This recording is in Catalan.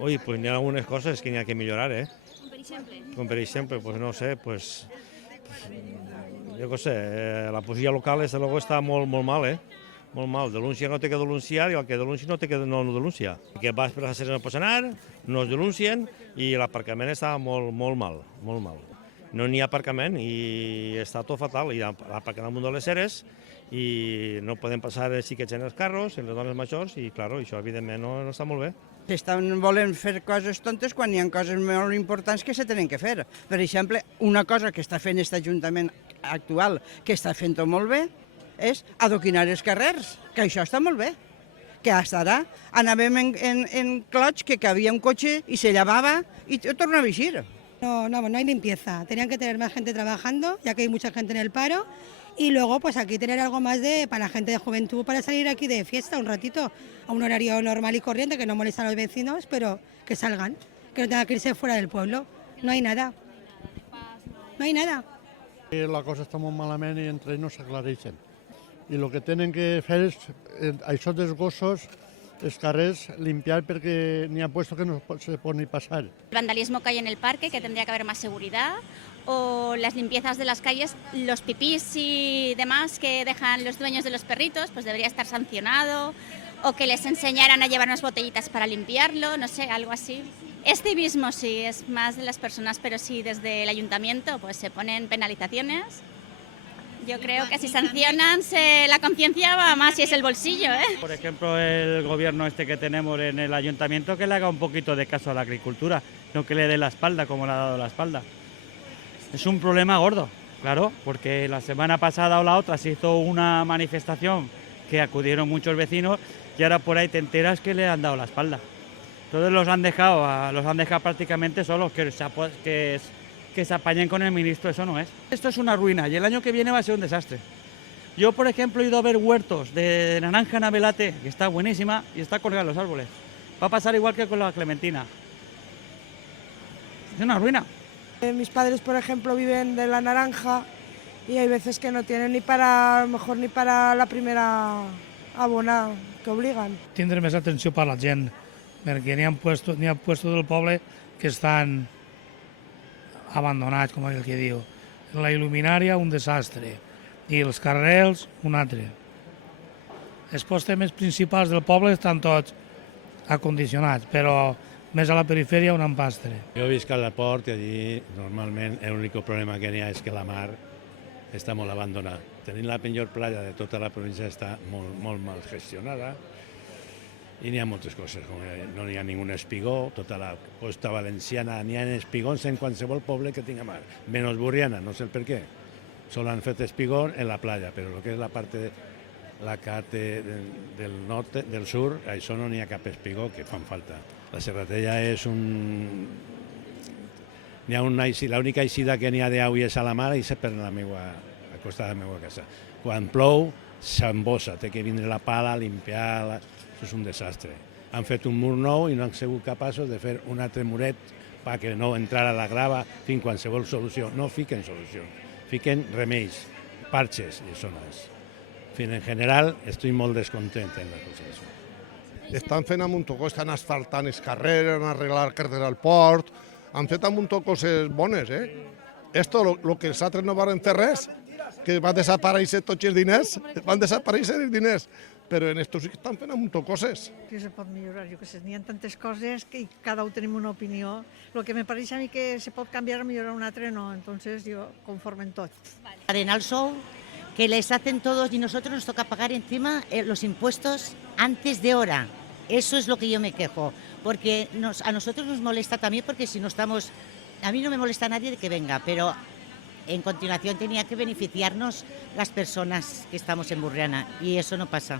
Ui, pues n'hi ha algunes coses que n'hi ha que millorar, Com per exemple? Com per exemple, pues no sé, pues, jo què sé, la policia local des de luego està molt mal, molt mal. Denuncia no té que denunciar i el que denuncia no té que no denuncia. Que vas per la acera no pots anar, no es denuncien i l'aparcament està molt mal, molt mal. No n'hi ha aparcament i està tot fatal. Hi ha aparcament al munt de les ceres i no poden passar els xiquets en els carros, en les dones majors, i clar, això evidentment no està molt bé. Estan volent fer coses tontes quan hi ha coses molt importants que se tenen que fer. Per exemple, una cosa que està fent aquest Ajuntament actual, que està fent-ho molt bé, és adoquinar els carrers, que això està molt bé. Que hasta ara anàvem en clots que cabia un cotxe i se llavava i tornava a eixir. No hay limpieza. Tenían que tener más gente trabajando, ya que hay mucha gente en el paro. Y luego, pues aquí tener algo más para la gente de juventud, para salir aquí de fiesta un ratito, a un horario normal y corriente, que no molesta a los vecinos, pero que salgan, que no tengan que irse fuera del pueblo. No hay nada. No hay nada. La cosa està molt malament i entre ells no s'aclareixen. I el que tenen que fer és, això dels gossos, els carrers, limpiar perquè n'hi ha puestos que no se pot ni passar. El vandalismo que hay en el parque, que tendría que haber más seguridad, o las limpiezas de las calles, los pipís y demás que dejan los dueños de los perritos, pues debería estar sancionado, o que les enseñaran a llevar unas botellitas para limpiarlo, no sé, algo así. Es civismo, sí, es más de las personas, pero sí desde el ayuntamiento pues se ponen penalizaciones. Yo creo que si sancionan la conciencia va más si es el bolsillo, ¿eh? Por ejemplo, el gobierno este que tenemos en el ayuntamiento, que le haga un poquito de caso a la agricultura, no que le dé la espalda como le ha dado la espalda. Es un problema gordo, claro, porque la semana pasada o la otra se hizo una manifestación que acudieron muchos vecinos y ahora por ahí te enteras que le han dado la espalda. Todos los han dejado prácticamente solos, que se apañen con el ministro, eso no es. Esto es una ruina y el año que viene va a ser un desastre. Yo, por ejemplo, he ido a ver huertos de naranja navelate, que está buenísima y está colgada en los árboles. Va a pasar igual que con la clementina. Es una ruina. Mis padres, por ejemplo, viven de la naranja y hay veces que no tienen ni para, a lo mejor ni para la primera abona que obligan. Tindre més atenció per la gent, perquè n'hi ha puestos del poble que estan abandonats, com el que diu. La il·luminària, un desastre, i els carrers, un altre. Els postes més principals del poble estan tots acondicionats, però més a la perifèria un empastre. Jo visc al port i allí normalment l'únic problema que n'hi ha és que la mar està molt abandonada. Tenint la millor platja de tota la província està molt mal gestionada i n'hi ha moltes coses, com no n'hi ha ningú espigó, tota la costa valenciana n'hi ha espigons en qualsevol poble que tinga mar, menys Burriana, no sé el per què. Solo han fet espigó en la platja, però el que és la part del nord, del sur, això no n'hi ha cap espigó que fan falta. La Serratella és l'única eixida que n'hi ha d'avui és a la mar i és per a costa de la meva casa. Quan plou, s'embossa, té que vindre la pala, limpiar, això és un desastre. Han fet un mur nou i no han sigut capaços de fer un altre muret perquè no entrara la grava fins qualsevol solució. No fiquen solució, fiquen remeis, parches, i això no és. En general, estic molt descontent en la cosa d'això. Estan fent amb un tocó, estan asfaltant els carrers, han arreglat el carrer al port, han fet amb un tocó coses bones, Esto, lo que els altres no van fer res, que van desaparèixer tots els diners, van desaparèixer els diners, però en esto sí que estan fent amb un tocó coses. Que se pot millorar, jo que sé, n'hi ha tantes coses que cada un tenim una opinió. Lo que me pareix a mi que se pot canviar o millorar un altre no, entonces yo conforme en tot. Arenal Show, que les hacen todos y nosotros nos toca pagar encima los impuestos antes de hora. Eso es lo que yo me quejo, porque a nosotros nos molesta también porque si no estamos... A mí no me molesta a nadie de que venga, pero en continuación tenía que beneficiarnos las personas que estamos en Burriana y eso no pasa.